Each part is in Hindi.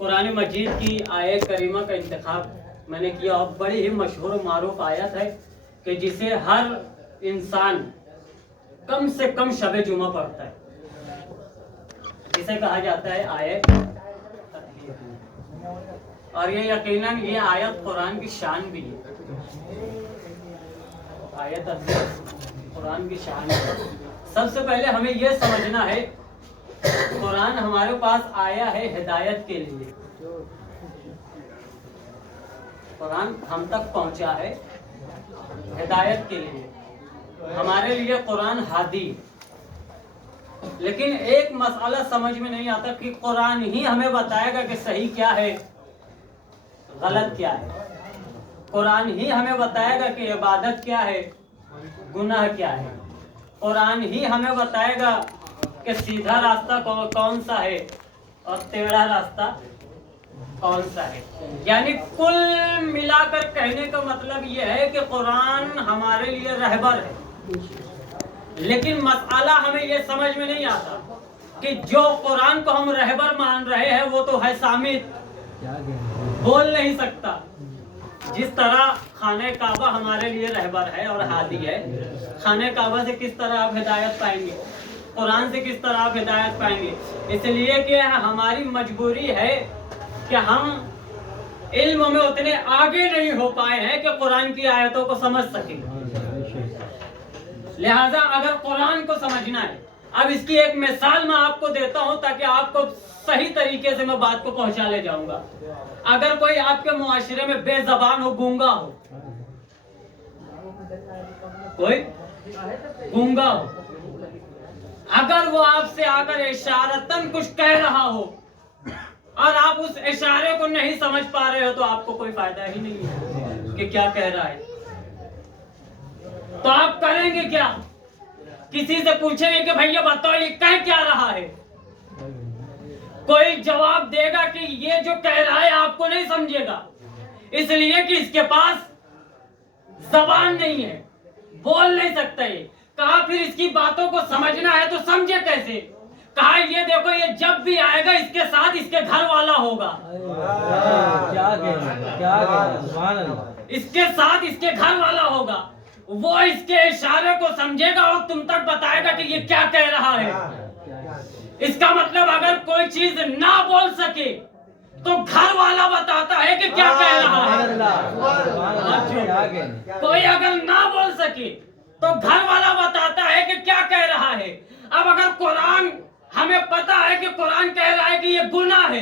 कुरान मजीद की आयत करीमा का इंतखाब मैंने किया और बड़ी ही मशहूर और मारूफ आयत है कि जिसे हर इंसान कम से कम शब जुमा पढ़ता है, जिसे कहा जाता है आयत। और ये यकीनन ये आयत कुरान की शान भी है। आयत कुरान की शान है। सबसे पहले हमें यह समझना है कुरान हमारे पास आया है हिदायत के लिए। कुरान हम तक पहुंचा है हिदायत के लिए। हमारे लिए कुरान हादी। लेकिन एक मसला समझ में नहीं आता कि कुरान ही हमें बताएगा कि सही क्या है, गलत क्या है। कुरान ही हमें बताएगा कि इबादत क्या है, गुनाह क्या है। कुरान ही हमें बताएगा कि सीधा रास्ता कौन सा है और टेढ़ा रास्ता कौन सा है। यानी कुल मिलाकर कहने का मतलब यह है कि कुरान हमारे लिए रहबर है। लेकिन मसला हमें यह समझ में नहीं आता कि जो कुरान को हम रहबर मान रहे हैं वो तो है सामित, बोल नहीं सकता। जिस तरह खाने काबा हमारे लिए रहबर है और हादी है, खाने काबा से किस तरह आप हिदायत पाएंगे, कुरान से किस तरह आप हिदायत पाएंगे। इसलिए कि हमारी मजबूरी है कि हम इल्म में उतने आगे नहीं हो पाए हैं कि कुरान की आयतों को समझ सकें। लिहाजा अगर कुरान को समझना है, अब इसकी एक मिसाल मैं आपको देता हूं ताकि आपको सही तरीके से मैं बात को पहुंचा ले जाऊंगा। अगर कोई आपके मुआशरे में बेजबान हो, गूंगा हो, कोई गूंगा हो, अगर वो आपसे आकर इशारतन कुछ कह रहा हो और आप उस इशारे को नहीं समझ पा रहे हो तो आपको कोई फायदा ही नहीं है कि क्या कह रहा है। तो आप करेंगे क्या? किसी से पूछेंगे कि भैया बताओ ये कह क्या रहा है? कोई जवाब देगा कि ये जो कह रहा है आपको नहीं समझेगा, इसलिए कि इसके पास जबान नहीं है, बोल नहीं सकता ये। कहा फिर इसकी बातों को समझना है तो समझे कैसे? कहा ये देखो ये जब भी आएगा इसके साथ इसके घर वाला होगा। इसके साथ इसके घर वाला होगा, वो इसके इशारे को समझेगा और तुम तक बताएगा कि ये क्या कह रहा है। इसका मतलब अगर कोई चीज ना बोल सके तो घर वाला बताता है कि क्या कह रहा है। कोई अगर ना बोल सके तो घर वाला बताता है कि क्या कह रहा है। अब अगर कुरान हमें पता है कि कुरान कह रहा है कि ये गुनाह है,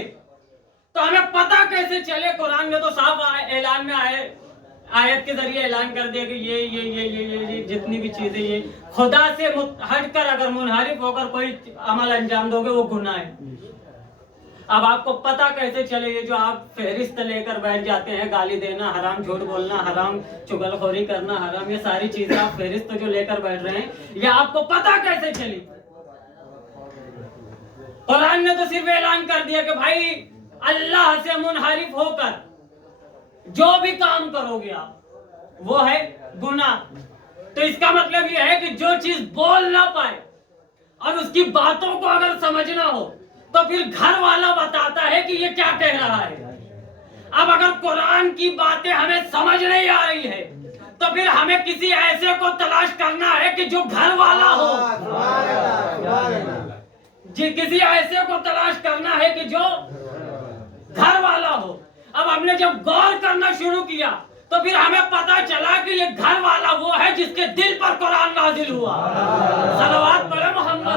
तो हमें पता कैसे चले? कुरान ने तो साफ ऐलान में आयत के जरिए ऐलान कर दिया कि ये जितनी भी चीजें ये खुदा से हटकर अगर मुनहरिफ होकर कोई अमल अंजाम दोगे वो गुनाह है। अब आपको पता कैसे चले? ये जो आप फहरिस्त लेकर बैठ जाते हैं, गाली देना हराम, झूठ बोलना हराम, चुगलखोरी करना हराम, ये सारी चीजें आप फहरिस्त जो लेकर बैठ रहे हैं, ये आपको पता कैसे चली? कुरान ने तो सिर्फ ऐलान कर दिया कि भाई अल्लाह से मुनहरिफ होकर जो भी काम करोगे आप वो है गुनाह। तो इसका मतलब यह है कि जो चीज बोल ना पाए और उसकी बातों को अगर समझना हो तो फिर घर वाला बताता है कि ये क्या कह रहा है। अब अगर कुरान की बातें हमें समझ नहीं आ रही है तो फिर हमें किसी ऐसे को तलाश करना है कि जो घर वाला हो। जी, किसी ऐसे को तलाश करना है कि जो घर वाला हो। अब हमने जब गौर करना शुरू किया तो फिर हमें पता चला कि ये घर वाला वो है जिसके दिल पर कुरान नाजिल हुआ। सलवात पढ़े मोहम्मद।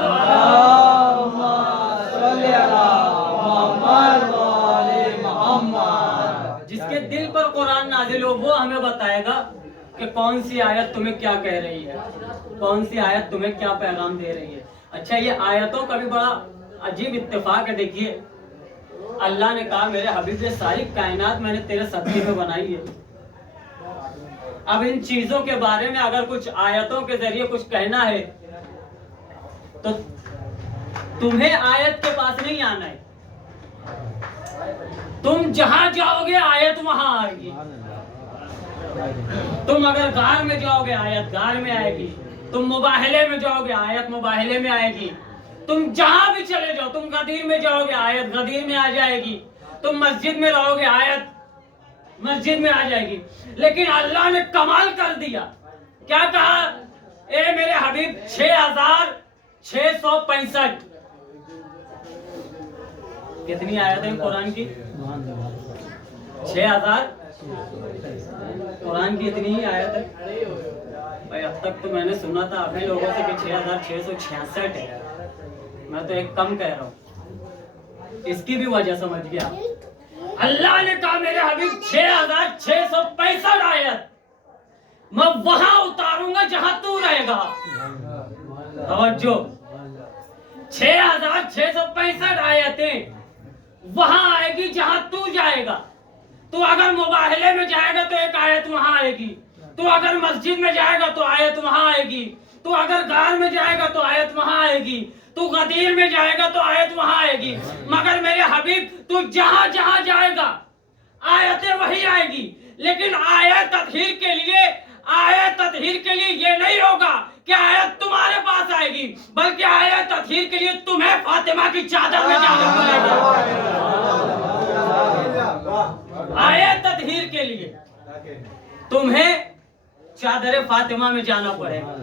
जिसके दिल पर कुरान नाजिल हो वो हमें बताएगा कि कौन सी आयत तुम्हें क्या कह रही है, कौन सी आयत तुम्हें क्या पैगाम दे रही है। अच्छा, ये आयतों का भी बड़ा अजीब इत्तेफाक है। देखिए, अल्लाह ने कहा मेरे हबीब, ये सारी कायनात मैंने तेरे सदक़े में बनाई है। अब इन चीजों के बारे में अगर कुछ आयतों के जरिए कुछ कहना है तो तुम्हें आयत के पास नहीं आना है। तुम जहां जाओगे आयत वहां आएगी। तुम अगर गार में जाओगे आयत गार में आएगी, तुम मुबाहले में जाओगे आयत मुबाहले में आएगी, तुम जहां भी चले जाओ, तुम गदीर में जाओगे आयत गदीर में आ जाएगी, तुम मस्जिद में रहोगे, आयत मस्जिद में आ जाएगी। लेकिन अल्लाह ने कमाल कर दिया, क्या कहा? ए मेरे हबीब 6665 कितनी आयत है कुरान की? 6000 कुरान की इतनी ही आयत है भाई। अब तक तो मैंने सुना था अपने लोगों से कि 6666 है। मैं तो एक कम कह रहा हूँ। इसकी भी वजह समझ गया। अल्लाह ने कहा मेरे हबीब 6665 आयत मैं वहां उतारूंगा जहां तू रहेगा। तवज्जो, 6665 आयतें वहां आएगी जहां तू जाएगा। तू अगर मुबाहले में जाएगा तो एक आयत वहां आएगी, तू अगर मस्जिद में जाएगा तो आयत वहां आएगी, तू अगर गार में जाएगा तो आयत वहां आएगी, तू गदीर में जाएगा तो आयत वहां आएगी। मगर मेरे हबीब तू जहां जहां जाएगा आयतें वही आएगी। लेकिन आयत तत्हीर के लिए ये नहीं होगा कि आयत तुम्हारे पास आएगी, बल्कि आयत तत्हीर के लिए तुम्हें फातिमा की चादर में जाना पड़ेगा। आयत तत्हीर के लिए तुम्हें चादर फातिमा में जाना पड़ेगा।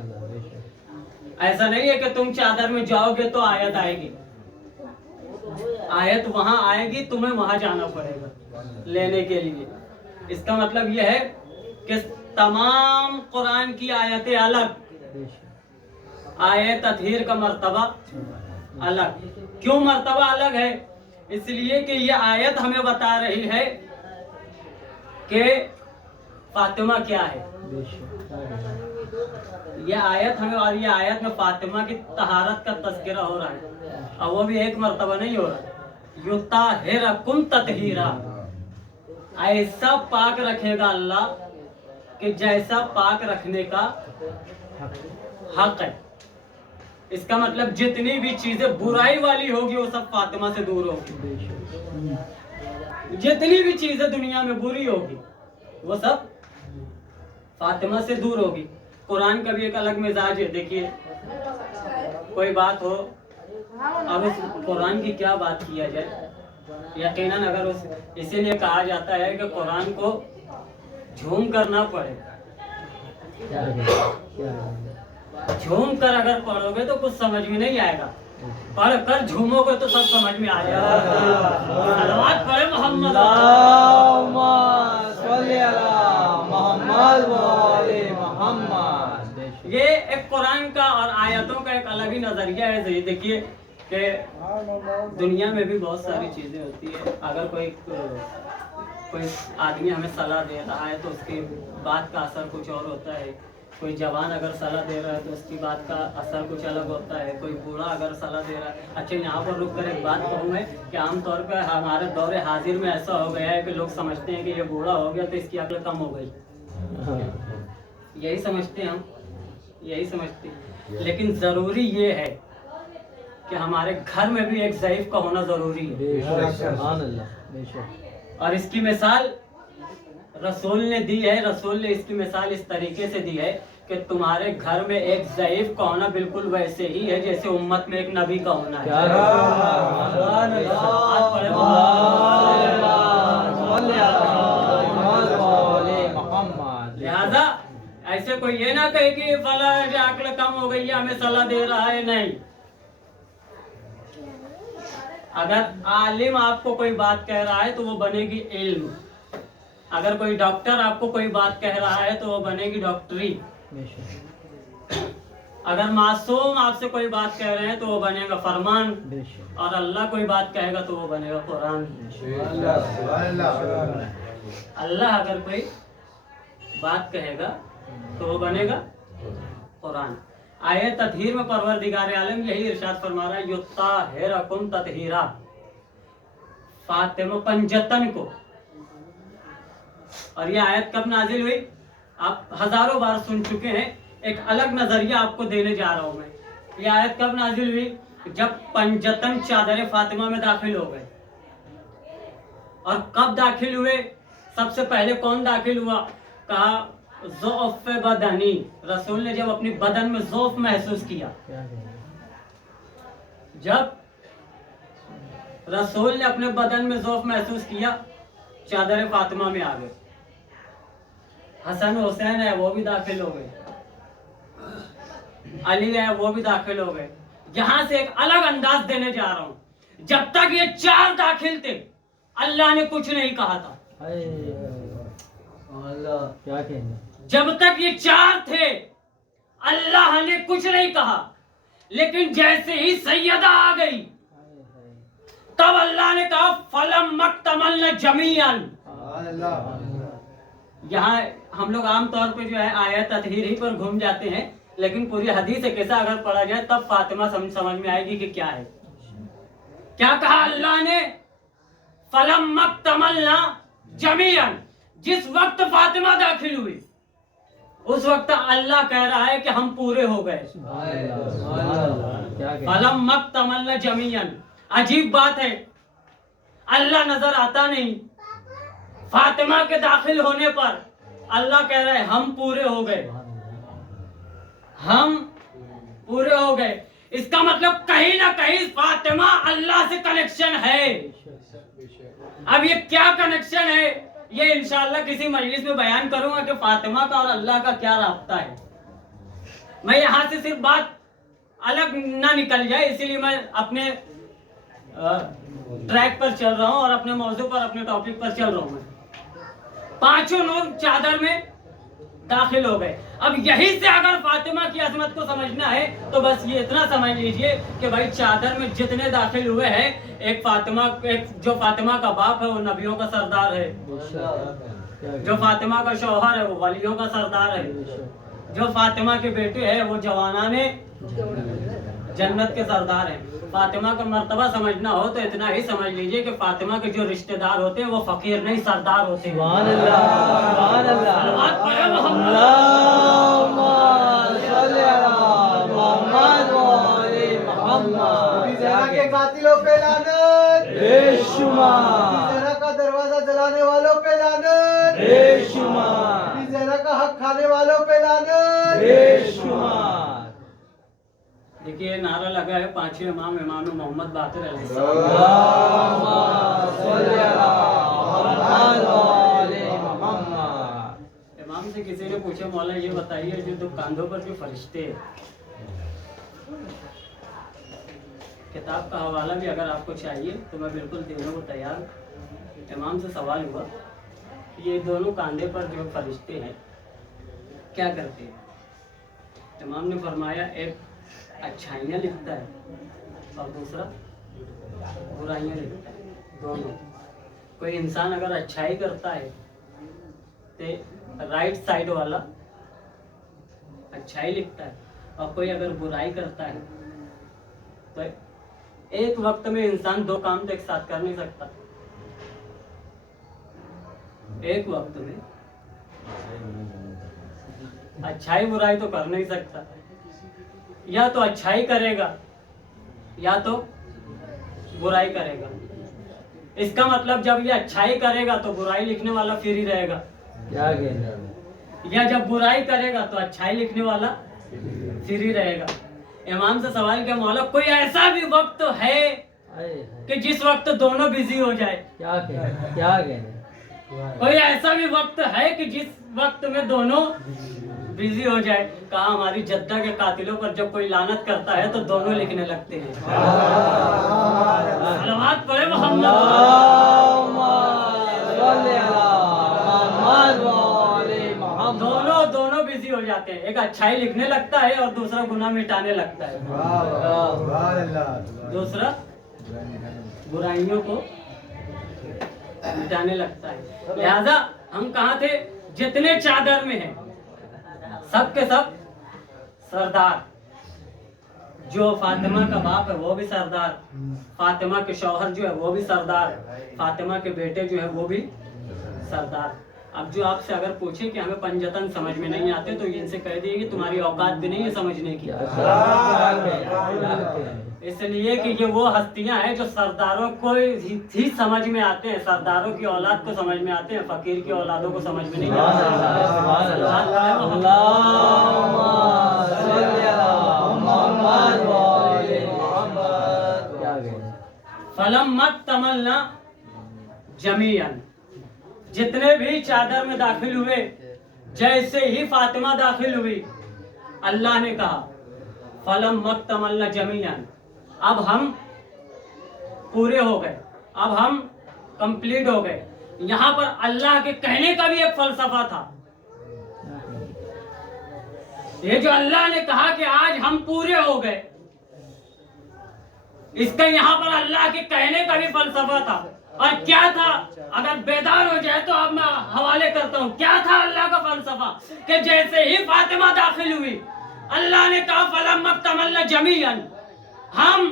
ऐसा नहीं है कि तुम चादर में जाओगे तो आयत आएगी। आयत वहां आएगी, तुम्हें वहां जाना पड़ेगा लेने के लिए। इसका मतलब यह है कि तमाम कुरान की आयतें अलग, आयत तत्हीर का मर्तबा अलग। क्यों मर्तबा अलग है? इसलिए कि यह आयत हमें बता रही है कि फातिमा क्या है। यह आयत हमें, और यह आयत में फातिमा की तहारत का तज़किरा हो रहा है। और वो भी एक मर्तबा नहीं हो रहा। युताहिरकुम तत्हीरा, ऐसा पाक रखेगा अल्लाह कि जैसा पाक रखने का हक है। इसका मतलब जितनी भी चीजें बुराई वाली होगी वो सब फातिमा से दूर होगी। जितनी भी चीजें दुनिया में बुरी होगी वो सब फातिमा से दूर होगी। कुरान का भी एक अलग मिजाज है। देखिए कोई बात हो, अब उस कुरान की क्या बात किया जाए। यकीनन अगर उस इसीलिए कहा जाता है कि कुरान को झूम कर ना पढ़े। झूम कर अगर पढ़ोगे तो कुछ समझ में नहीं आएगा, पढ़ कर झूमोगे तो सब समझ में आ जाएगा। सलवात पढ़े मोहम्मद। ये एक कुरान का और आयतों का एक अलग ही नजरिया है। देखिए कि दुनिया में भी बहुत सारी चीजें होती है। अगर कोई आदमी हमें सलाह दे रहा है तो उसकी बात का असर कुछ और होता है। कोई जवान अगर सलाह दे रहा है तो उसकी बात का असर कुछ अलग होता है। कोई बूढ़ा अगर सलाह दे रहा है। अच्छा, यहाँ पर रुक कर एक बात कहूँ मैं कि आमतौर पर हमारे दौर हाजिर में ऐसा हो गया है कि लोग समझते हैं कि ये बूढ़ा हो गया तो इसकी अक्ल कम हो गई। यही समझते हैं हम, यही समझते हैं। लेकिन ज़रूरी ये है कि हमारे घर में भी एक ज़ईफ का होना ज़रूरी है। और इसकी मिसाल रसूल ने दी है। रसूल ने इसकी मिसाल इस तरीके से दी है कि तुम्हारे घर में एक ज़ईफ का होना बिल्कुल वैसे ही है जैसे उम्मत में एक नबी का होना है। लिहाजा ऐसे कोई ये ना कहे कि फला अक्ल कम हो गई है हमें सलाह दे रहा है। नहीं, अगर आलिम आपको कोई बात कह रहा है तो वो बनेगी इल्म। अगर कोई डॉक्टर आपको कोई बात कह रहा है तो वो बनेगी डॉक्टरी। अगर मासूम आपसे कोई बात कह रहे हैं तो वो बनेगा फरमान। और अल्लाह कोई बात कहेगा तो वो बनेगा कुरान। अल्लाह अगर कोई बात कहेगा तो वो बनेगा कुरान। आयत तत्हीर में परवरदिगार आलम यही इरशाद फरमा रहा है, युत्ताहिरकुम तत्हीरा, फातिमा पंजतन को। और ये आयत कब नाजिल हुई आप हजारों बार सुन चुके हैं। एक अलग नजरिया आपको देने जा रहा हूं मैं। ये आयत कब नाजिल हुई? जब पंजतन चादर फातिमा में दाखिल हो गए। और कब दाखिल हुए? सबसे पहले कौन दाखिल हुआ? कहा ज़ौफ़ बदनी। रसूल ने जब अपनी बदन में ज़ौफ़ महसूस किया, जब रसूल ने अपने बदन में ज़ौफ़ महसूस किया, चादर फातिमा में आ गए। हसन हुसैन है वो भी दाखिल हो गए, अली है वो भी दाखिल हो गए। यहां से एक अलग अंदाज देने जा रहा हूं। जब तक ये चार दाखिल थे अल्लाह ने कुछ नहीं कहा था। क्या कहना, जब तक ये चार थे अल्लाह ने कुछ नहीं कहा, लेकिन जैसे ही सैयदा आ गई तब अल्लाह ने कहा फलम मक्तमल जमीअन। यहाँ हम लोग आमतौर पे जो है आयत ततहीर ही पर घूम जाते हैं, लेकिन पूरी हदीस एक ऐसा अगर पढ़ा जाए तब फातिमा समझ में आएगी कि क्या है। क्या कहा अल्लाह ने? फलम मक्तमलना जमीअन। जिस वक्त फातिमा दाखिल हुई उस वक्त अल्लाह कह रहा है कि हम पूरे हो गए। फलम मक्तमलना जमीअन। अजीब बात है, अल्लाह नजर आता नहीं, फातिमा के दाखिल होने पर अल्लाह कह रहा है हम पूरे हो गए, हम पूरे हो गए। इसका मतलब कहीं ना कहीं फातिमा अल्लाह से कनेक्शन है। अब ये क्या कनेक्शन है ये इंशाअल्लाह किसी मजलिस में बयान करूंगा कि फातिमा का और अल्लाह का क्या राब्ता है। मैं यहां से सिर्फ बात अलग ना निकल जाए इसीलिए मैं अपने ट्रैक पर चल रहा हूं और अपने मौजू पर, अपने टॉपिक पर चल रहा हूं। पांचों नूर चादर में दाखिल हो गए। अब यहीं से अगर फातिमा की अजमत को समझना है तो बस ये इतना समझ लीजिए कि भाई चादर में जितने दाखिल हुए हैं, एक जो फातिमा का बाप है वो नबियों का सरदार है, जो फातिमा का शौहर है वो वलियों का सरदार है, जो फातिमा के बेटे हैं वो जवानाने जन्नत के सरदार हैं। फातिमा का मर्तबा समझना हो तो इतना ही समझ लीजिए कि फातिमा के जो रिश्तेदार होते हैं वो फकीर नहीं सरदार होते हैं। के कातिलों पे लानत, ज़रा का दरवाजा जलाने वालों पे लानत, ज़रा का हक खाने वालों पे लानत। देखिए नारा लगा है पांचवें इमाम मोहम्मद बाक़िर इमाम से किसी ने पूछा मौला ये बताइए जो दो कांधों पर जो फरिश्ते, किताब का हवाला भी अगर आपको चाहिए तो मैं बिल्कुल देने को तैयार। इमाम से सवाल हुआ ये दोनों कांधे पर जो फरिश्ते हैं क्या करते हैं? इमाम ने फरमाया एक अच्छाइयाँ लिखता है और दूसरा बुराइयाँ लिखता है, दोनों। कोई इंसान अगर अच्छाई करता है तो राइट साइड वाला अच्छाई लिखता है, और कोई अगर बुराई करता है तो एक वक्त में इंसान दो काम तो एक साथ कर नहीं सकता। एक वक्त में अच्छाई बुराई तो कर नहीं सकता, या तो अच्छाई करेगा या तो बुराई करेगा। इसका मतलब जब ये अच्छाई करेगा तो बुराई लिखने वाला फ्री रहेगा, या जब बुराई करेगा तो अच्छाई लिखने वाला फ्री रहेगा। इमाम से सवाल किया मौला कोई ऐसा भी वक्त है कि जिस वक्त दोनों बिजी हो जाए? कोई ऐसा भी वक्त है कि जिस वक्त में दोनों बिजी हो जाए? कहा हमारी जद्दा के कातिलों पर जब कोई लानत करता है तो दोनों लिखने लगते हैं। सलावत पढ़े दोनों बिजी हो जाते हैं। एक अच्छाई लिखने लगता है और दूसरा गुनाह मिटाने लगता है, दूसरा बुराइयों को मिटाने लगता है। लिहाजा हम कहाँ थे? जितने चादर में हैं सब के सब सरदार। जो फातिमा का बाप है वो भी सरदार, फातिमा के शौहर जो है वो भी सरदार, फातिमा के बेटे जो है वो भी सरदार। अब जो आपसे अगर पूछे कि हमें पंजतन समझ में नहीं आते तो इनसे कह दिए कि तुम्हारी औकात भी नहीं है समझने की, इसलिए कि ये वो हस्तियां हैं जो सरदारों को ही समझ में आते हैं, सरदारों की औलाद को समझ में आते हैं, फकीर की औलादों को समझ में नहीं आते। फलम मत तमलना जमीयन, जितने भी चादर में दाखिल हुए, जैसे ही फातिमा दाखिल हुई, अल्लाह ने कहा फलम मत तमलना जमीयन, अब हम पूरे हो गए, अब हम कंप्लीट हो गए। यहाँ पर अल्लाह के कहने का भी एक फलसफा था। ये जो अल्लाह ने कहा कि आज हम पूरे हो गए, इसका यहाँ पर अल्लाह के कहने का भी फलसफा था। और क्या था, अगर बेदार हो जाए तो अब मैं हवाले करता हूँ। क्या था अल्लाह का फलसफा कि जैसे ही फातिमा दाखिल हुई, अल्लाह ने कहा फलम मक्तमल्ना जमीयन, हम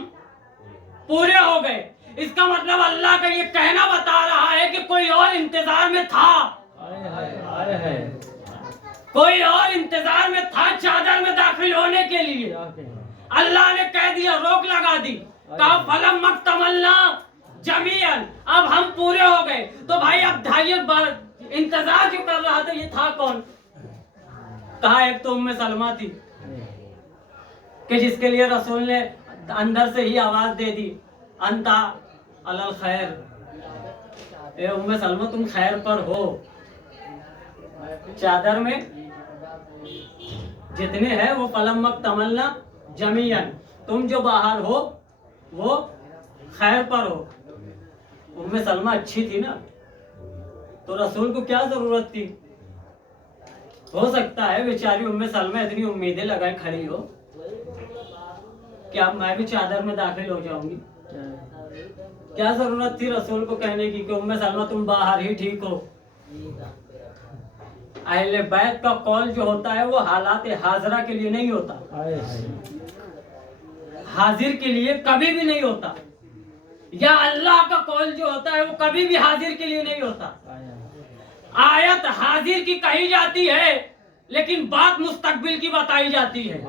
पूरे हो गए। इसका मतलब अल्लाह का ये कहना बता रहा है कि कोई और इंतजार में था, कोई और इंतजार में था चादर में दाखिल होने के लिए। अल्लाह ने कह दिया, रोक लगा दी, कहा फलम मक्तमल्ना जमीयन, अब हम पूरे हो गए। तो भाई अब इंतजार जो कर रहा था, ये था कौन? कहा एक तो उम्मे सलमा थी कि जिसके लिए रसूल ने अंदर से ही आवाज दे दी, अंता अलल खैर, ए उम्मे सलमा तुम खैर पर हो। चादर में जितने हैं वो फलम मक्तमल्ना जमीयन, तुम जो बाहर हो वो खैर पर हो। उम्मे सलमा अच्छी थी ना, तो रसूल को क्या जरूरत थी? हो सकता है बेचारी उम्मे सलमा इतनी उम्मीदें लगाए खड़ी हो कि अब मैं भी चादर में दाखिल हो जाऊंगी। क्या जरूरत थी रसूल को कहने की कि उम्मे सलमा तुम बाहर ही ठीक हो? अहले बैत का कौल जो होता है वो हालात हाजरा के लिए नहीं होता, हाजिर के लिए कभी भी नहीं होता। या अल्लाह का कौल जो होता है वो कभी भी हाजिर के लिए नहीं होता। आयत हाजिर की कही जाती है, लेकिन बात मुस्तकबिल की बताई जाती है,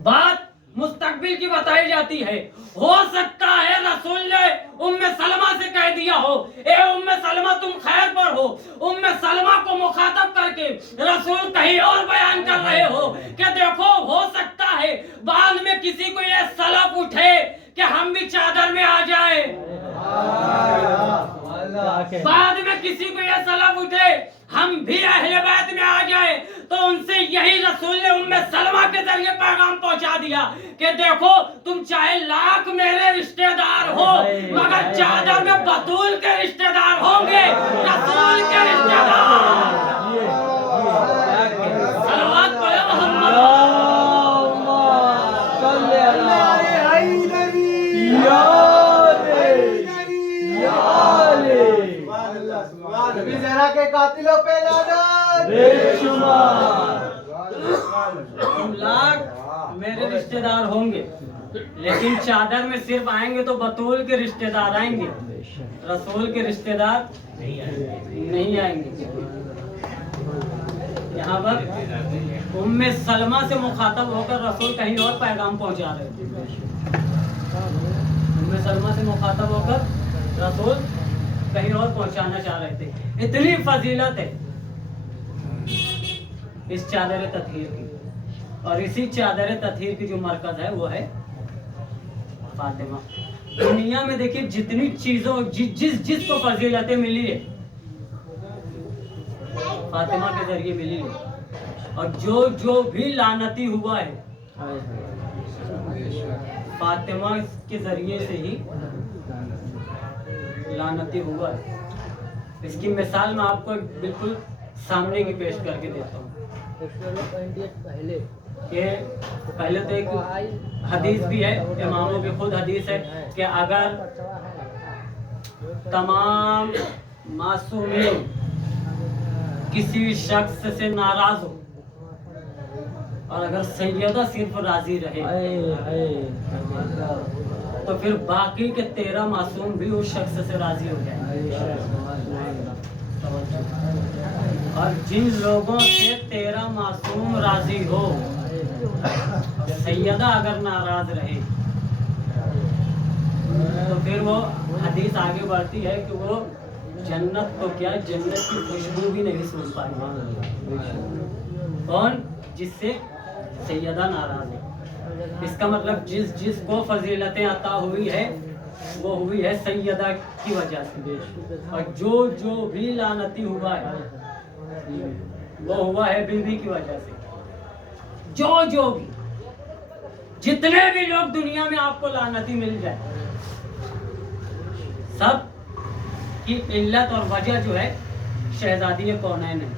बात मुस्तकबिल की बताई जाती है। हो सकता है रसूल ने उम्मे सलमा से कह दिया हो, ए उम्मे सलमा तुम खैर पर हो। उम्मे सलमा को मुखातब करके रसूल कहीं और बयान कर रहे हो कि देखो हो सकता है बाद में किसी को ये सलफ उठे कि हम भी चादर में आ जाए, बाद में किसी को ये सलफ उठे हम भी अहले बैत में आ जाए। तो उनसे यही रसूल ने उम्मे सलमा के जरिए पैगाम पहुंचा दिया कि देखो तुम चाहे लाख मेरे रिश्तेदार हो, मगर चादर में बतूल के रिश्तेदार होंगे, रसूल के रिश्तेदार। सलवात पढ़े मोहम्मद। के कातिलों पे लानत बेशुमार। तुम लाख मेरे रिश्तेदार होंगे, लेकिन चादर में सिर्फ आएंगे तो बतूल के रिश्तेदार आएंगे, रसूल के रिश्तेदार नहीं आएंगे। यहाँ पर उम्मे सलमा से मुखातब होकर रसूल कहीं और पैगाम पहुंचा रहे थे। उम्मे सलमा से मुखातब होकर रसूल कहीं और पहुंचाना चाह रहे थे। इतनी फजीलत है इस चादर तत्हीर की, और इसी चादर तत्हीर की जो मरकज है वो है फातिमा। दुनिया में देखिए जितनी चीजों जिसको फजीलतें मिली है फातिमा के जरिए मिली है, और जो भी लानती हुआ है फातिमा के जरिए से ही लानती हुआ है। इसकी मिसाल मैं आपको बिल्कुल सामने की पेश करके देता हूँ। पहले तो एक हदीस भी है, इमामों की खुद हदीस है कि अगर तमाम मासूमीन किसी शख्स से नाराज हो और अगर सैयदा सिर्फ राजी रहे तो फिर बाकी के 13 मासूम भी उस शख्स से राजी हो जाए। और जिन लोगों से 13 मासूम राजी हो, सैयदा अगर नाराज रहे तो फिर वो हदीस आगे बढ़ती है कि वो जन्नत तो क्या जन्नत की खुशबू भी नहीं सूंघ पाएगा। कौन? जिससे सैयदा नाराज है। इसका मतलब जिसको फजीलतें अता हुई है वो हुई है सैयदा की वजह से, और जो भी लानती हुआ है वो हुआ है बीवी की वजह से। जो भी जितने भी लोग दुनिया में आपको लानती मिल जाए, सब की इल्लत और वजह जो है शहजादी कौनैन है।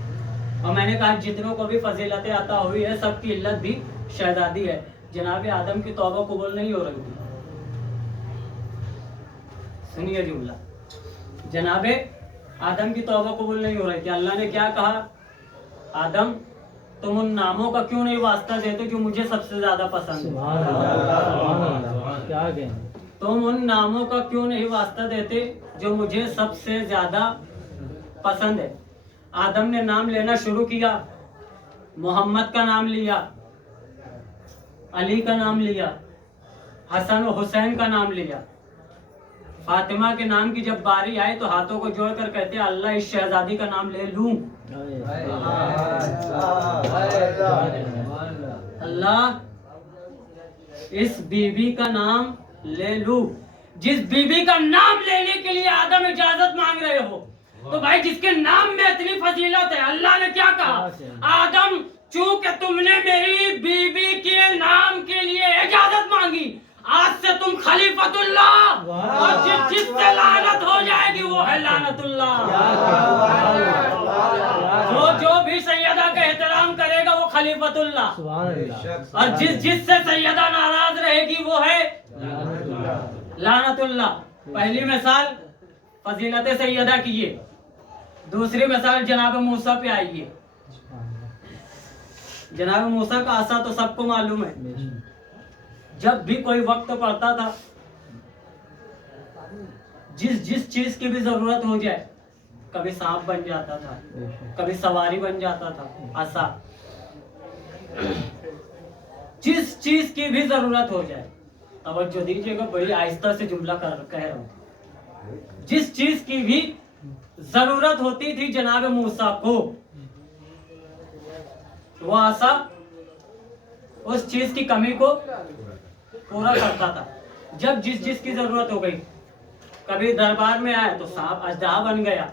और मैंने कहा जितनों को भी फजीलतें अता हुई है सबकी इल्लत भी शहजादी है। जनाब आदम की तौबा कबूल नहीं हो रही थी, सुनिए जुमला, जनाब आदम की तौबा कबूल नहीं हो रही थी। अल्लाह ने क्या कहा, आदम तुम उन नामों का क्यों नहीं वास्ता देते जो मुझे सबसे ज्यादा पसंद है? क्या कहें? तुम उन नामों का क्यों नहीं वास्ता देते जो मुझे सबसे ज्यादा पसंद है? आदम ने नाम लेना शुरू किया, मोहम्मद का नाम लिया, अली का नाम लिया, हसन और हुसैन का नाम लिया। फातिमा के नाम की जब बारी आई तो हाथों को जोड़कर कहते अल्लाह इस शहजादी का नाम ले लूं, अल्लाह इस बीबी का नाम ले लूं। जिस बीबी का नाम लेने के लिए आदम इजाजत मांग रहे हो, तो भाई जिसके नाम में इतनी फजीलत है, अल्लाह ने क्या कहा, आदम चूंकि तुमने मेरी बीबी के नाम के लिए इजाजत मांगी, आज से तुम खलीफतुल्लाह, और जिससे लानत हो जाएगी वो है लानतुल्लाह। जो भी सैयदा का एहतराम करेगा वो खलीफतुल्लाह, और जिससे सैयदा नाराज रहेगी वो है लानतुल्लाह। पहली मिसाल फजीलत सैयदा की है, दूसरी मिसाल जनाब मूसा पे आई है। जनाब मूसा का आसा तो सबको मालूम है, जब भी कोई वक्त पड़ता था, जिस चीज की भी जरूरत हो जाए, कभी सांप बन जाता था, कभी सवारी बन जाता था, आसा जिस चीज की भी जरूरत हो जाए, तवज्जो दीजिएगा, बड़ी आहिस्ता से जुमला कह रहा हूं, जिस चीज की भी जरूरत होती थी जनाब मूसा को, वो आसा उस चीज की कमी को पूरा करता था। जब जिस की जरूरत हो गई, कभी दरबार में आया तो सांप अजदा बन गया,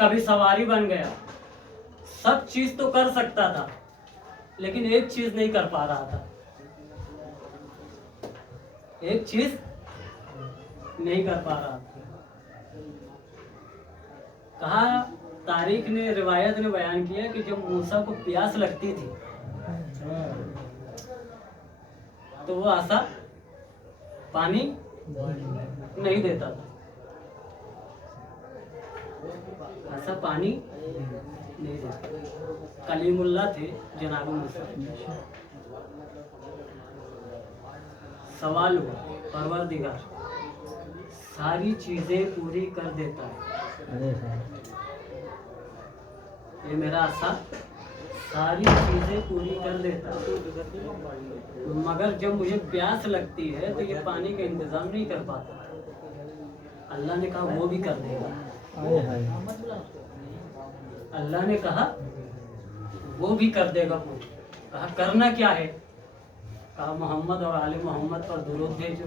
कभी सवारी बन गया, सब चीज तो कर सकता था, लेकिन एक चीज नहीं कर पा रहा था, एक चीज नहीं कर पा रहा था। कहा तारीख ने, रिवायत ने बयान किया कि जब मूसा को प्यास लगती थी तो वो आसा पानी नहीं देता था, आसा पानी नहीं देता। कलीमुल्लाह थे जनाब मूसा। सवाल हुआ, परवरदिगार सारी चीजें पूरी कर देता है, ये मेरा आसा सारी चीजें पूरी कर देता है, मगर जब मुझे प्यास लगती है तो ये पानी का इंतजाम नहीं कर पाता। अल्लाह ने कहा वो भी कर देगा, अल्लाह ने कहा वो भी कर देगा। कहा करना क्या है? कहा मोहम्मद और आले मोहम्मद पर दुरूद भेजो।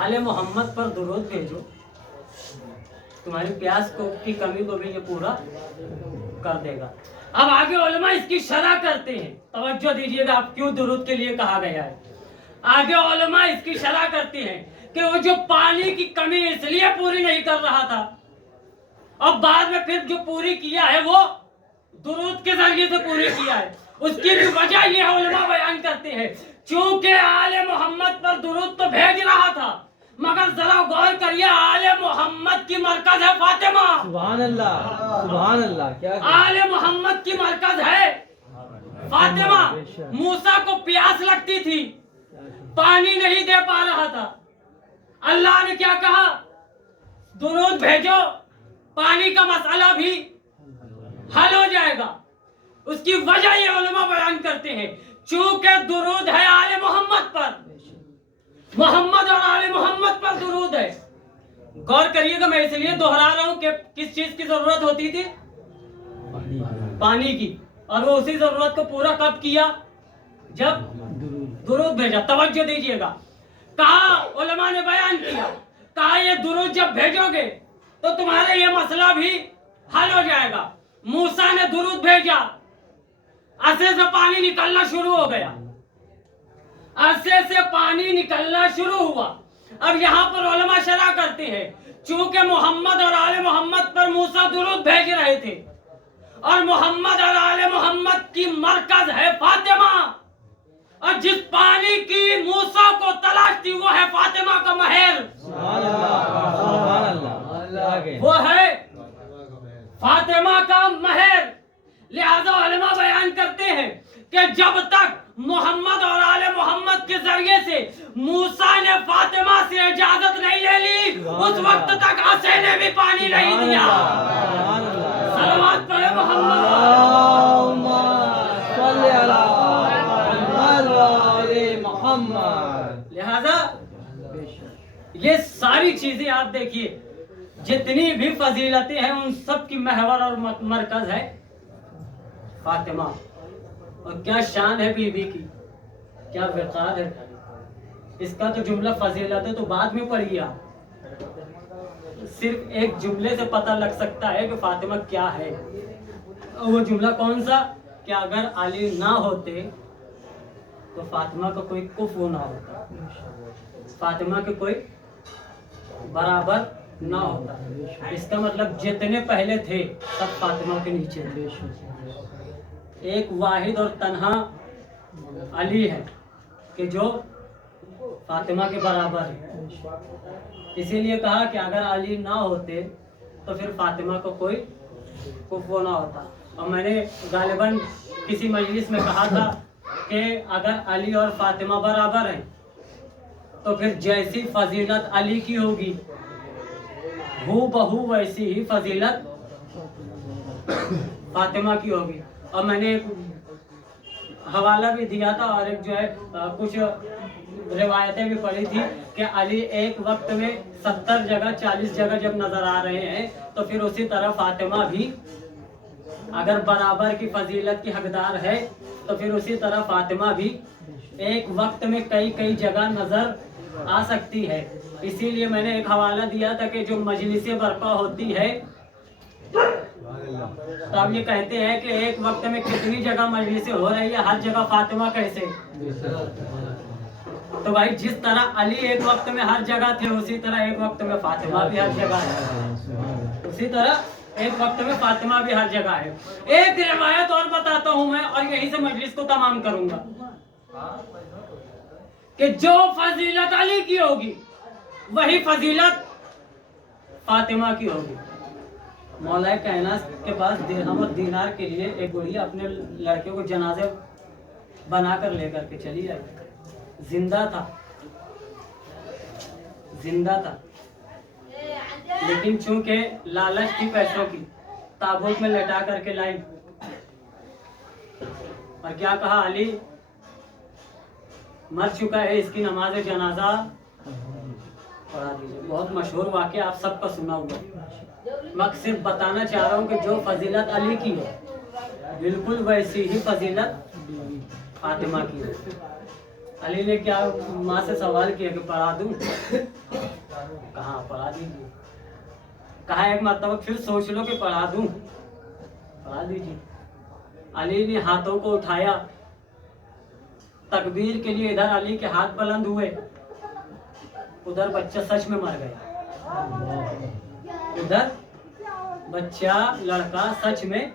आले मोहम्मद पर दुरूद भेजो, तुम्हारी प्यास को की कमी को भी ये पूरा कर देगा। अब आगे उलमा इसकी शरह करते हैं, तवज्जो दीजिएगा, आप क्यों दुरूद के लिए कहा गया है। आगे उलमा इसकी शरह करते हैं कि वो जो पानी की कमी इसलिए पूरी नहीं कर रहा था, अब बाद में फिर जो पूरी किया है वो दुरूद के जरिए से पूरी किया है। उसकी भी वजह ये उलमा बयान करते हैं, चूंकि आले मोहम्मद पर दुरूद तो भेज रहा था, मगर जरा गौर करिए, आले मोहम्मद की मरकज है फातिमा। सुभान अल्लाह, सुभान अल्लाह। क्या आले मोहम्मद की मरकज है फातिमा। मूसा को प्यास लगती थी, पानी नहीं दे पा रहा था, अल्लाह ने क्या कहा, दुरूद भेजो, पानी का मसला भी हल हो जाएगा। उसकी वजह ये उलमा बयान करते हैं, चूंकि दुरूद है आले मोहम्मद पर, मोहम्मद और आले मोहम्मद पर दुरूद है। गौर करिएगा, मैं इसलिए दोहरा रहा हूं कि किस चीज की जरूरत होती थी, पानी की, और वो उसी जरूरत को पूरा कब किया? जब दुरूद भेजा। तवज्जो दीजिएगा, कहा उलमा ने बयान किया, कहा ये दुरूद जब भेजोगे तो तुम्हारा ये मसला भी हल हो जाएगा। मूसा ने दुरूद भेजा, अरसे से पानी निकलना शुरू हो गया, अरसे से पानी निकलना शुरू हुआ। अब यहाँ पर उलमा शरा करते हैं, चूंकि मोहम्मद और आले मोहम्मद पर मूसा दुरूद भेज रहे थे और मोहम्मद और आले मोहम्मद की मरकज है फातिमा, और जिस पानी की मूसा को तलाश थी वो है फातिमा का महल, सुभान अल्लाह, सुभान अल्लाह। वो है फातिमा का महल। लिहाजा उलमा बयान करते हैं कि जब तक मोहम्मद और आले मोहम्मद के जरिए से मूसा ने फातिमा से इजाजत नहीं ले ली, उस वक्त तक असे ने भी पानी नहीं दिया। सलावत पढ़े मोहम्मद। लिहाजा ये सारी चीजें आप देखिए, जितनी भी फजीलतें हैं उन सब की महवर और मरकज है फातिमा। और क्या शान है बीबी की, क्या वक़ार है। इसका तो जुमला फजीलतें तो बाद में पढ़िए आप, सिर्फ एक जुमले से पता लग सकता है कि फातिमा क्या है। वो जुमला कौन सा? कि अगर अली ना होते तो फातिमा का कोई कुफू ना होता, फातिमा के कोई बराबर ना होता। इसका मतलब जितने पहले थे सब फातिमा के नीचे थे। एक वाहिद और तन्हा अली है कि जो फातिमा के बराबर है। इसीलिए कहा कि अगर अली ना होते तो फिर फातिमा को कोई कुफू ना होता। और मैंने गालिबन किसी मजलिस में कहा था कि अगर अली और फातिमा बराबर हैं तो फिर जैसी फजीलत अली की होगी हूबहू वैसी ही फजीलत फातिमा की होगी। और मैंने एक हवाला भी दिया था और एक जो है कुछ रिवायतें भी पढ़ी थी कि अली एक वक्त में 70 जगह 40 जगह जब नजर आ रहे हैं तो फिर उसी तरह फातिमा भी अगर बराबर की फजीलत की हकदार है तो फिर उसी तरह फातिमा भी एक वक्त में कई कई जगह नजर आ सकती है। इसीलिए मैंने एक हवाला दिया था कि जो मजलिसें बर्पा होती है तो अब ये कहते हैं कि एक वक्त में कितनी जगह मजलिसें हो रही है, हर जगह फातिमा कैसे। तो भाई जिस तरह अली एक वक्त में हर जगह थे उसी तरह एक वक्त में फातिमा भी हर जगह है, उसी तरह एक वक्त में फातिमा भी हर जगह है। एक रिवायत और बताता हूं मैं और यहीं से मजलिस को तमाम करूंगा कि जो फजीलत अली की होगी वही फजीलत फातिमा की होगी। मौलाए कायनात के पास दिरहम और दीनार के लिए एक गुड़िया अपने लड़के को जनाजे बनाकर लेकर के चली आई। जिंदा था, जिंदा था, लेकिन चूंकि लालच थी पैसों की ताबूत में लटा करके लाई। और क्या कहा, अली मर चुका है, इसकी नमाज जनाजा पढ़ा दीजिए। बहुत मशहूर वाक़या आप सबका सुना हुआ। मैं सिर्फ बताना चाह रहा हूँ कि जो फजीलत अली की है बिल्कुल वैसी ही फजीलत फातिमा की है। अली ने क्या माँ से सवाल किया कि पढ़ा दूँ, कहाँ पढ़ा दीजिए। कहा एक मरतबा फिर सोच लो कि पढ़ा दूँ, पढ़ा दीजिए। अली ने हाथों को उठाया तकबीर के लिए, इधर अली के हाथ बुलंद हुए, उधर बच्चा सच में मर गया। उधर बच्चा लड़का सच में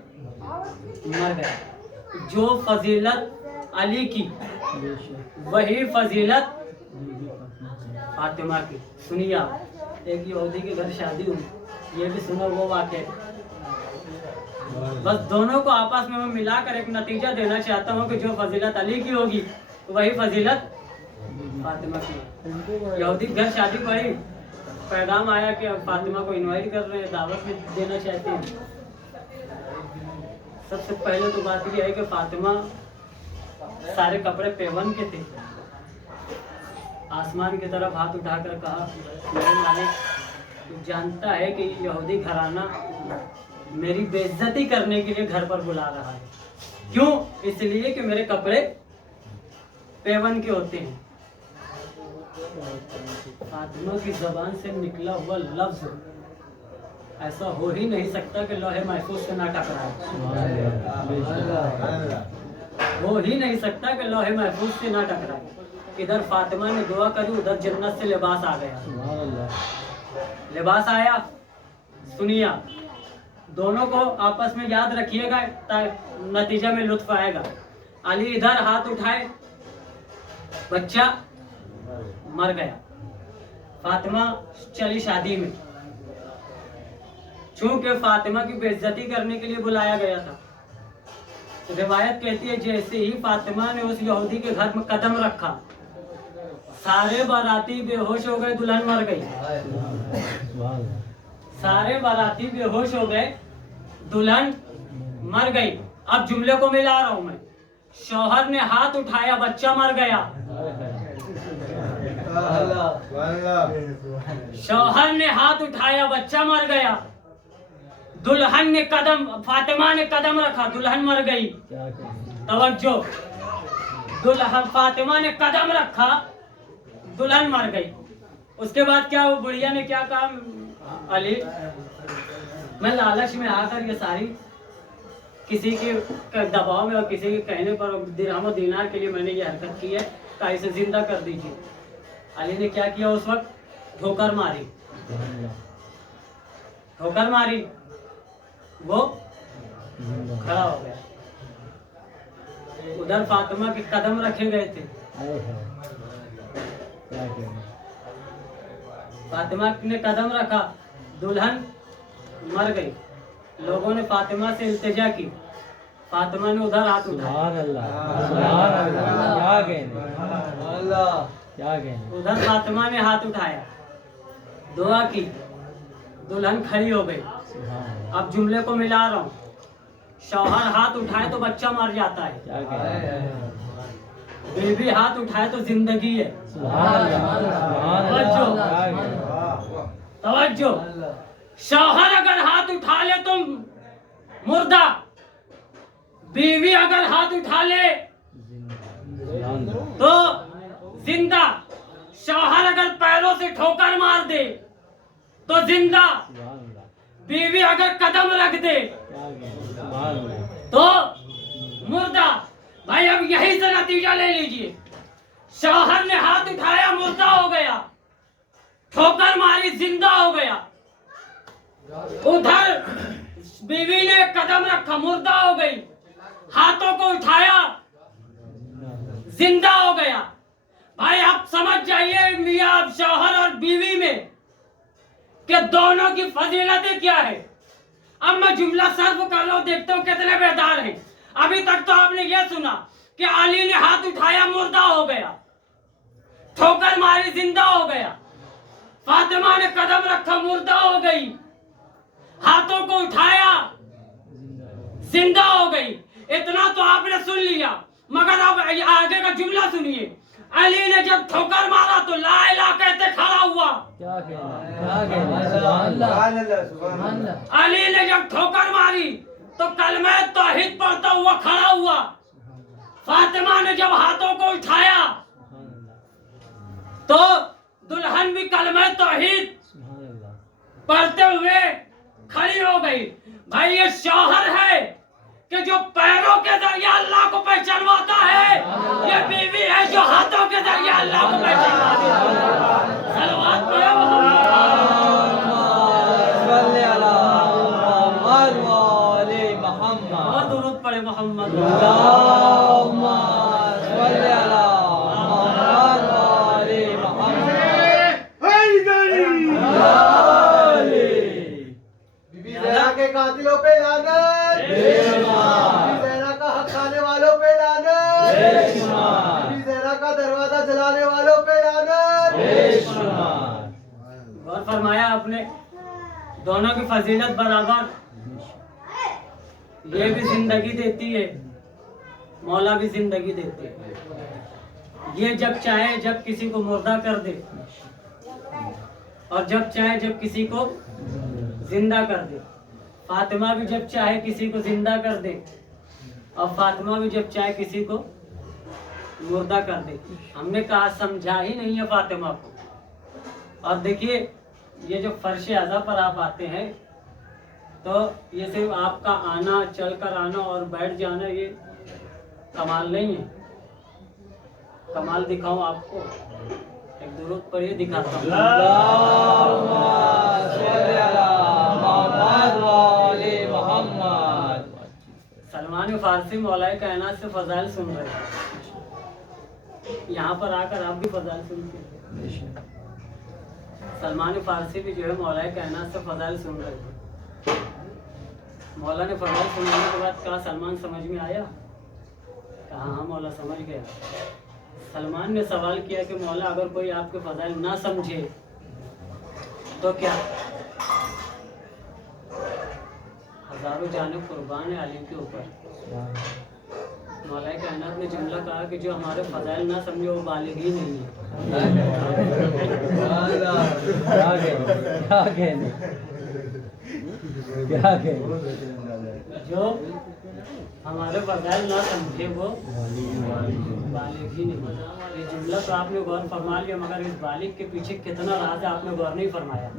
मर गया। जो फजीलत अली की वही फजीलत फातिमा की। सुनिए आप, एक यहूदी के घर शादी हुई, ये भी सुनो वो वाक़या। बस दोनों को आपस में मैं मिलाकर एक नतीजा देना चाहता हूँ कि जो फजीलत अली की होगी वही फजीलत फातिमा की। यहूदी घर शादी पड़ी, पैगाम आया कि फातिमा को इनवाइट कर रहे हैं, दावत में देना चाहते हैं। सबसे पहले तो बात यह है कि फातिमा सारे कपड़े पेवन के थे। आसमान की तरफ हाथ उठाकर कहा, मेरे मालिक तू जानता है कि यहूदी घराना मेरी बेइज्जती करने के लिए घर पर बुला रहा है। क्यों? इसलिए कि मेरे कपड़े पेवन के होते हैं। फातिमा की जबान से निकला हुआ लफ्ज ऐसा हो ही नहीं सकता कि लौहे महफूज से ना टकराए। हो ही नहीं सकता कि लौहे महफूज से ना टकराए। इधर फातिमा ने दुआ करी, उधर जन्नत से लिबास आ गया। लिबास आया, सुनिया, दोनों को आपस में याद रखिएगा, नतीजा में लुत्फ आएगा। अली इधर हाथ उठाए, बच्चा मर गया। फातिमा चली शादी में, चूंकि फातिमा की बेइज्जती करने के लिए बुलाया गया था। तो रिवायत कहती है जैसे ही फातिमा ने उस यहूदी के घर में कदम रखा, सारे बाराती बेहोश हो गए, दुल्हन मर गई। सारे बाराती बेहोश हो गए, दुल्हन मर गई। अब जुमले को मिला रहा हूं मैं। शौहर ने हाथ उठाया, बच्चा मर गया। शौहर ने हाथ उठाया, बच्चा मर गया। दुल्हन ने कदम, फातिमा ने कदम रखा, दुल्हन मर गई। तवज्जो, दुल्हन, फातिमा ने कदम रखा, दुल्हन मर गई। उसके बाद क्या, वो बुढ़िया ने क्या कहा? अली, मैं लालच में आकर ये सारी किसी के दबाव में और किसी के कहने पर दिरहम और दीनार के लिए मैंने ये हरकत की है, तो इसे जिंदा कर दीजिए। अली ने क्या किया? उस वक्त ठोकर मारी, ठोकर मारी, वो खड़ा हो गया। उधर फातिमा के कदम रखे गए थे। फातिमा ने कदम रखा, दुल्हन मर गई। लोगों ने फातिमा से इल्तिजा की, फातिमा ने उधर हाथ उठाया। उधर फातिमा ने हाथ उठाया, दुआ की, दुल्हन खड़ी हो गई। अब जुमले को मिला रहा हूँ। शौहर हाथ उठाए तो बच्चा मर जाता है, बीवी हाथ उठाए तो जिंदगी है। तवज्जो, शौहर अगर हाथ उठा ले तो मुर्दा, बीवी अगर हाथ उठा ले तो जिंदा। शौहर अगर पैरों से ठोकर मार दे तो जिंदा, बीवी अगर कदम रख दे तो मुर्दा। भाई अब यही से नतीजा ले लीजिए। शौहर ने हाथ उठाया, मुर्दा हो गया, ठोकर मारी, जिंदा हो गया। उधर बीवी ने कदम रखा, मुर्दा हो गई, हाथों को उठाया, जिंदा हो गया। भाई आप समझ जाइए मियां अब शौहर और बीवी में कि दोनों की फजीलतें क्या है। अब मैं जुमला सर्व कर रहा हूं, देखता हूं कितने बेदार हैं। अभी तक तो आपने यह सुना कि अली ने हाथ उठाया, मुर्दा हो गया, ठोकर मारी, जिंदा हो गया। फातिमा ने कदम रखा, मुर्दा हो गई, हाथों को उठाया, जिंदा हो गई। इतना तो आपने सुन लिया, मगर अब आगे का जुमला सुनिए। अली ने जब ठोकर मारा तो ला इलाहा कहते खड़ा हुआ। अली ने जब ठोकर मारी तो कलमे तौहीद पढ़ता हुआ खड़ा हुआ। फातिमा ने जब हाथों को उठाया तो दुल्हन भी कलमे तौहीद पढ़ते हुए खड़ी हो गई। भाई ये शौहर है कि जो पैरों के जरिए अल्लाह को पहचानवाता है, ये बीवी है जो हाथों के जरिए अल्लाह को पहचानवाती है। सलवात पढ़ो और दुरूद पढ़े मोहम्मद। बीबी ज़हरा के कातिलों पे लानत, बीबी ज़हरा का हक खाने वालों पे लानत, बीबी ज़हरा का दरवाजा जलाने वालों पे लानत। और फरमाया आपने दोनों की फजीलत बराबर। ये भी जिंदगी देती है, मौला भी जिंदगी देते हैं। ये जब चाहे जब किसी को मुर्दा कर दे और जब चाहे जब किसी को जिंदा कर दे। फातिमा भी जब चाहे किसी को जिंदा कर दे और फातिमा भी जब चाहे किसी को मुर्दा कर दे। हमने कहा समझा ही नहीं है फातिमा को। और देखिए ये जो फर्श अज़ा पर आप आते हैं तो ये सिर्फ आपका आना, चल कर आना और बैठ जाना ये कमाल नहीं है। कमाल दिखाऊं आपको, एक दुरूद पर ये दिखाता हूँ। सलमान फारसी मौलाए कायनात से फजाइल सुन रहे हैं, यहाँ पर आकर आप भी फजाइल सुनते हैं। सलमान फारसी भी जो है मौलाए कायनात से फजाइल सुन रहे थे। मौला ने फजाइल सुनने के बाद कहा सलमान समझ में आया? कहा हाँ मौला समझ गया। सलमान ने सवाल किया कि मौला अगर कोई आपके फजाइल ना समझे तो क्या? हजारों जाने कुर्बान है आलिम के ऊपर। मौलाए कायनात ने जुमला कहा कि जो हमारे फजाइल ना समझे वो बालिग ही नहीं है। जो हमारे फजाइल ना समझे वो बालिग ही नहीं। ये जुमला तो आपने गौर फरमा लिया, मगर इस बालिग के पीछे कितना राज है आपने गौर नहीं फरमाया।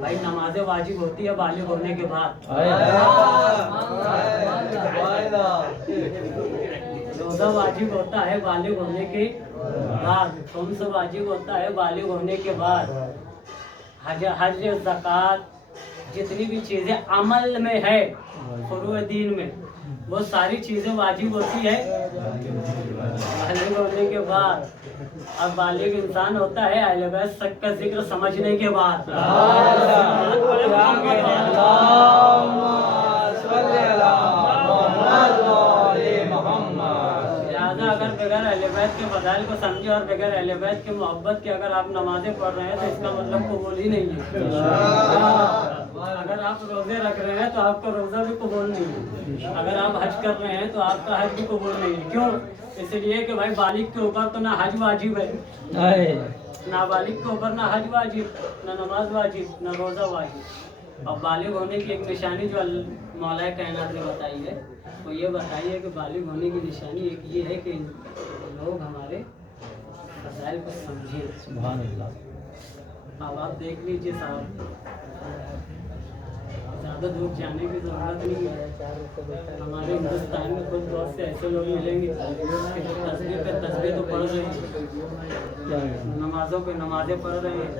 भाई नमाज़ें वाजिब होती है बालिग होने के बाद, रोज़ा वाजिब होता है बालिग होने के बाद, कौन सा वाजिब होता है बालिग होने के बाद। हज, ज़कात, जितनी भी चीज़ें अमल में है फुरूअ दीन में, वो सारी चीज़ें वाजिब होती है बालिग होने के बाद। अब बालिग इंसान होता है अहले बैत सक का जिक्र समझने के बाद। अगर बगैर अहले बैत के फजाइल को समझे और बगैर अहले बैत के मोहब्बत के अगर आप नमाजें पढ़ रहे हैं तो इसका मतलब कबूल ही नहीं है। अगर आप रोजे रख रहे हैं तो आपका रोजा भी कबूल नहीं है। अगर आप हज कर रहे हैं तो आपका हज भी कबूल नहीं है। क्यों? इसलिए कि भाई बालिग के ऊपर तो ना हज वाजिब है, ना बालिग के ऊपर ना हज वाजिब, ना नमाज वाजिब, ना रोजा वाजिब। और बालिग होने की एक निशानी जो मौलाए कायनात ने बताई है वो ये बताई है कि बालिग होने की निशानी एक ये है कि लोग हमारे फजाइल को समझे। सुभान अल्लाह। अब आप देख लीजिए साहब, ज़्यादा दूर जाने की ज़रूरत नहीं है। हमारे हिंदुस्तान में खुद बहुत से ऐसे लोग मिलेंगे कि तस्बीह पे तस्बीह तो पढ़ रहे हैं, नमाज़ों पे नमाज़ें पढ़ रहे हैं,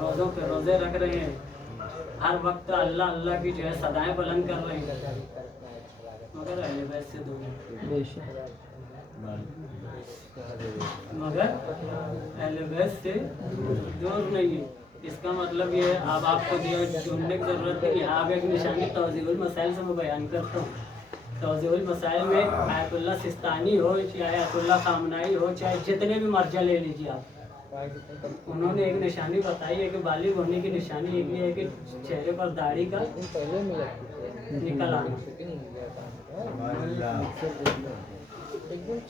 रोज़ों पे रोज़े रख रहे हैं, हर वक्त अल्लाह अल्लाह की जो है सदाएं बुलंद कर रहे हैं, मगर अहले बैत से दूर नहीं है। इसका मतलब ये है, अब आपको ढूंढने की जरूरत नहीं है। आप एक निशानी तौज़ीहुल मसाइल से मैं बयान करता हूँ। तौज़ीहुल मसाइल में आयतुल्लाह सिस्तानी हो, चाहे आयतुल्लाह खामनाई हो, चाहे जितने भी मर्जा ले लीजिए आप, उन्होंने एक निशानी बताई है कि बालिग होने की निशानी एक ये है कि चेहरे पर दाढ़ी का निकल आना।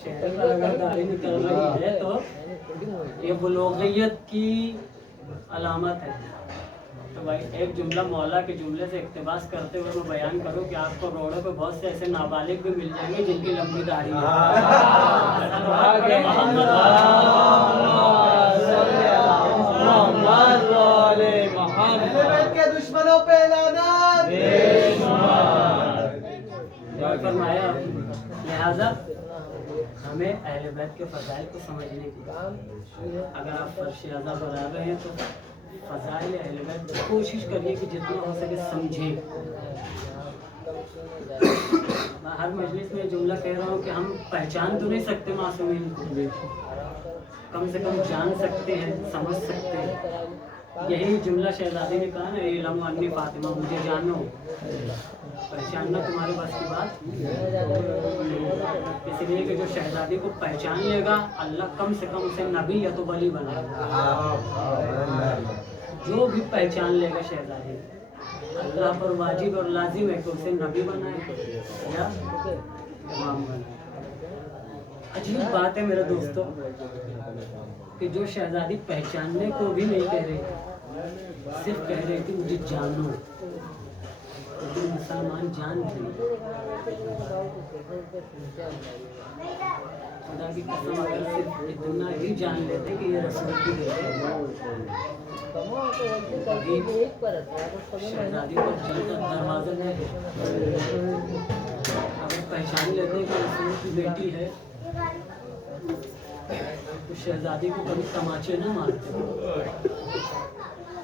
चेहरे पर अगर दाढ़ी निकल रही है तो ये बुलूगियत की अलामत है। तो भाई एक जुमला मौला के जुमले से इक्तिबास करते हुए मैं बयान करूं कि आपको रोडों पे बहुत से ऐसे नाबालिग भी मिल जाएंगे जिनकी लंबी दाढ़ी है। के दुश्मनों पे लानत। फरमाया लिहाजा हमें अहले बैत के फजाइल को समझने की, अगर आप फर्श अज़ा बना रहे हैं तो फजाइल अहले बैत कोशिश करिए कि जितना हो सके समझे। मैं हर मजलिस में जुमला कह रहा हूँ कि हम पहचान तो नहीं सकते मासूमीन को, कम से कम जान सकते हैं, समझ सकते हैं। यही जुमला शहजादी ने कहा ना, इल्म अन्नी फातिमा, मुझे जानो, पहचानना तुम्हारे पास की बात। इसलिए कि जो शहजादी को पहचान लेगा अल्लाह कम से कम उसे नबी या तो वली बनाएगा। जो भी पहचान लेगा शहजादी, अल्लाह पर वाजिब और लाजिम है कि उसे नबी बनाए या इमाम बनाए। अजीब बात है मेरे दोस्तों कि जो शहजादी पहचानने को भी नहीं कह रही, सिर्फ कह रही थी मुझे जानो। लेकिन मुसलमान जानते हैं। खुदा की कसम अगर सिर्फ इतना ही जान लेते कि ये रसूल की बेटी है, शहजादी को चलकर दरवाजे में अगर पहचान लेते कि रसूल की बेटी है तो शहजादी को कभी तमाचे न मारते।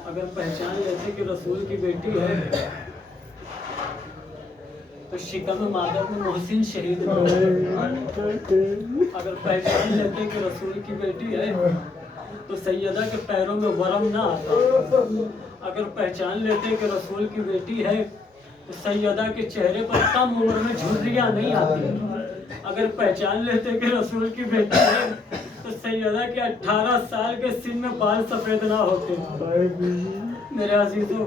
अगर पहचान लेते कि रसूल की बेटी है तो शिकम मादर में मोहसिन शहीद न होते। अगर पहचान लेते कि रसूल की बेटी है तो सैयदा के पैरों में वरम ना आता। अगर पहचान लेते कि रसूल की बेटी है तो सैयदा के चेहरे पर कम उम्र में झुर्रियां नहीं आती। अगर पहचान लेते कि रसूल की बेटी है तो सैयदा के 18 साल के सिन में बाल सफेद ना होते। मेरे अजीजों,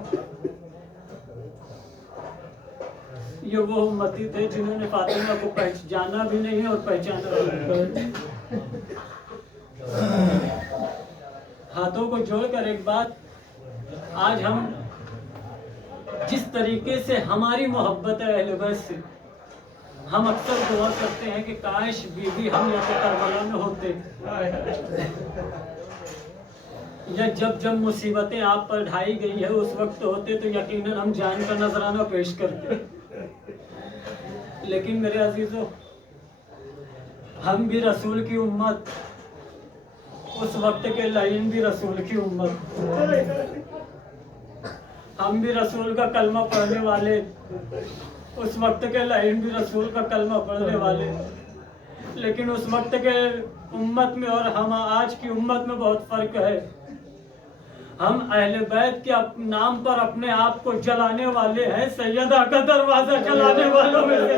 ये वो उम्मती थे जिन्होंने फातिमा को जाना भी नहीं और पहचाना भी नहीं। हाथों को जोड़कर एक बात, आज हम जिस तरीके से हमारी मोहब्बत है अहले बैत से, हम अक्सर दुआ करते हैं कि काश बीबी हम या तो करबला में होते, या जब जब मुसीबतें आप पर ढाई गई है उस वक्त होते तो यकीनन हम जान का नजराना पेश करते। लेकिन मेरे अजीजों, हम भी रसूल की उम्मत, उस वक्त के लाइन भी रसूल की उम्मत, हम भी रसूल का कलमा पढ़ने वाले, उस वक्त के लाइन भी रसूल का कलमा पढ़ने वाले। लेकिन उस वक्त के उम्मत में और हम आज की उम्मत में बहुत फर्क है। हम अहले बैत के नाम पर अपने आप को जलाने वाले हैं, सैयदा का दरवाजा जलाने वालों में से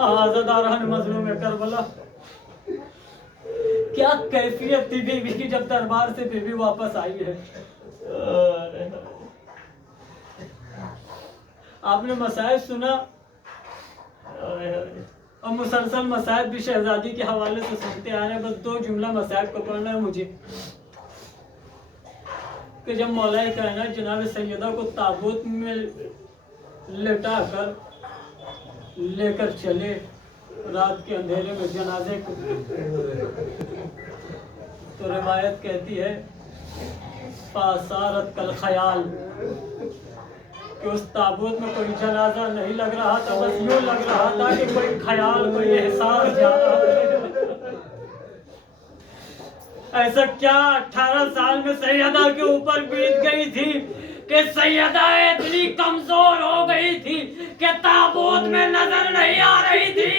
आज़ादारान मजलूम करबला। क्या कैफियत थी बीबी की जब दरबार से बीबी वापस आई है। आपने मसाइब सुना और मुसलसल मसाइब भी शहजादी के हवाले से सुनते आ रहे हैं। बस 2 जुमला मसाइब को पढ़ना है मुझे कि जब मौलाए कायनात जनाब सैयदा को ताबूत में लेटा कर लेकर चले रात के अंधेरे में जनाजे को, तो रिवायत कहती है पासारत कल ख्याल कि उस ताबूत में कोई जनाजा नहीं लग रहा था, बस यूं लग रहा था कि कोई ख्याल, कोई एहसास जा रहा है। ऐसा क्या 18 साल में सैयदा के ऊपर बीत गई थी कि सैयदा इतनी कमजोर हो गई थी कि ताबूत में नजर नहीं आ रही थी।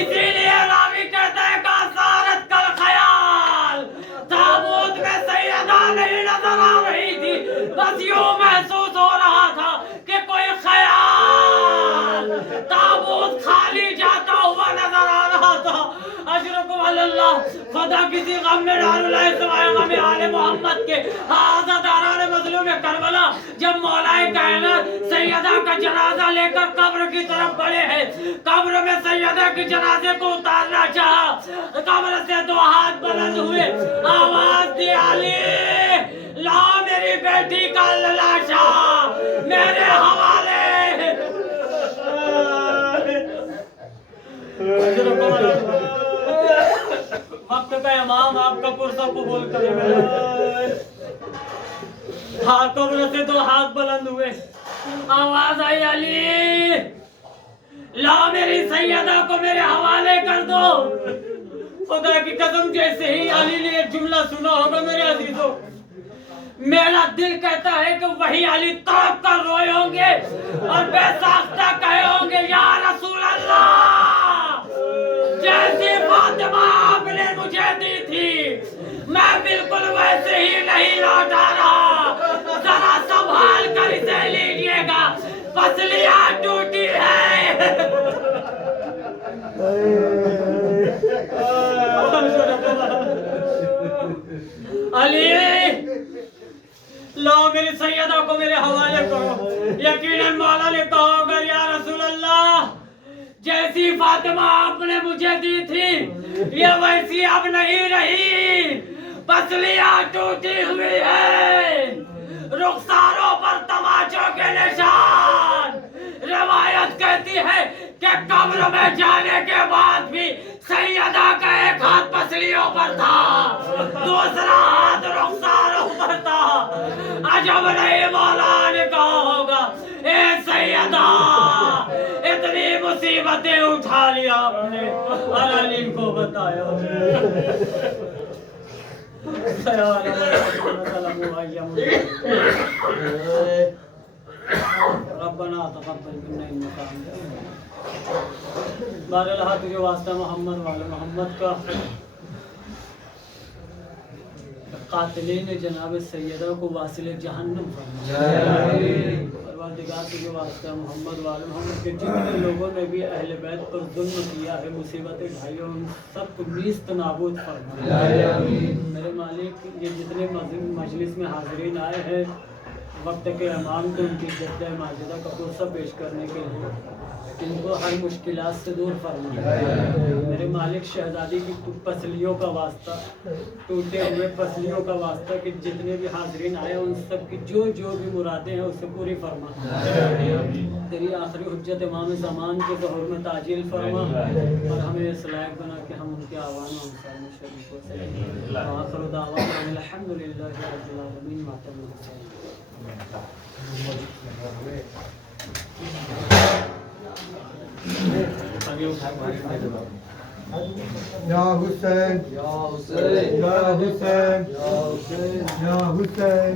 इसीलिए रावी कहता है कासारत कल ख्याल, ताबूत में सैयदा नहीं नजर आ रही थी, बस यूं महसूस हो रहा था कि कोई ख्याल, ताबूत खाली जाता हुआ नजर आ रहा था। अजरकुम अल्लाह, खुदा किसी गम में डालुल्लाह सवाए गम आले मोहम्मद के आज़ादारान मजलूम करबला जब मौलाए कायनात सैयदा का जनाजा लेकर कब्र की तरफ बढ़े हैं, कब्र में सैयदा के जनाजे को उतारना चाहा, कब्र से 2 हाथ बुलंद हुए, आवाज दी अली ला मेरी बेटी का लाशा मेरे हवाले। वक्त का इमाम आपका पुरसा कबूल करे। हाँ, कब्र से 2 हाथ बुलंद हुए, आवाज आई अली ला मेरी सैयदा को मेरे हवाले कर दो। खुदा की कसम, जैसे ही अली ने ये जुमला सुना होगा मेरे अजीजों, मेरा दिल कहता है कि वही अली तड़प कर रोए होंगे और बेसाख्ता कहे होंगे या रसूल अल्लाह, जैसी फातिमा आपने मुझे दी थी मैं बिल्कुल वैसे ही नहीं लौटा रहा, जरा संभाल कर इसे लीजिएगा, पसलियां टूटी है। अली लो मेरी सैयदा को मेरे हवाले करो। यकीनन मौला ने कहा होगा या रसूल अल्लाह, जैसी फातिमा आपने मुझे दी थी ये वैसी अब नहीं रही, पसलियां टूटी हुई है। रुखसारों पर तमाचों के निशान। रिवायत कहती है कि कब्र में जाने के बाद भी सैयदा का एक हाथ पसलियों पर था, दूसरा हाथ रुखसारों पर था। अजब नहीं मौला ने कहा होगा, ए सैयदा इतनी मुसीबतें उठा लिया आपने और अली को बताया। रब्बना तक़ब्बल मिन्ना इन्नका अंतल बारहा तुझे वास्ता मोहम्मद वाले मोहम्मद का कातिलीन जनाब सैयदा को वासिल जहन्नम परवरदिगार तुझे वास्ता मोहम्मद वाले मोहम्मद के जितने लोगों ने भी अहले बैत पर जुल्म किया है, मुसीबतें ढाई हैं, उन सबको नीस्त नाबूद फरमा। मेरे मालिक ये जितने मजलिस में हाजिरीन आए हैं वक्त के इमाम को उनकी जद्द माजिदा का पुरसा पेश करने के लिए इनको हर मुश्किलात से दूर फरमा। मेरे मालिक शहजादी की पसलियों का वास्ता, टूटे हुए पसलियों का वास्ता कि जितने भी हाजिरीन आए उन सब की जो जो भी मुरादें हैं उसे पूरी फरमा। तेरी आखिरी हुज्जत इमाम ज़मान के ज़हूर में ताजील फरमा और हमें इस लायक बना के हम उनके आवान और शरीफों से आखिर दावाना अल्हम्दुलिल्लाहि रब्बिल आलमीन। या हुसैन, या हुसैन, या हुसैन, या हुसैन।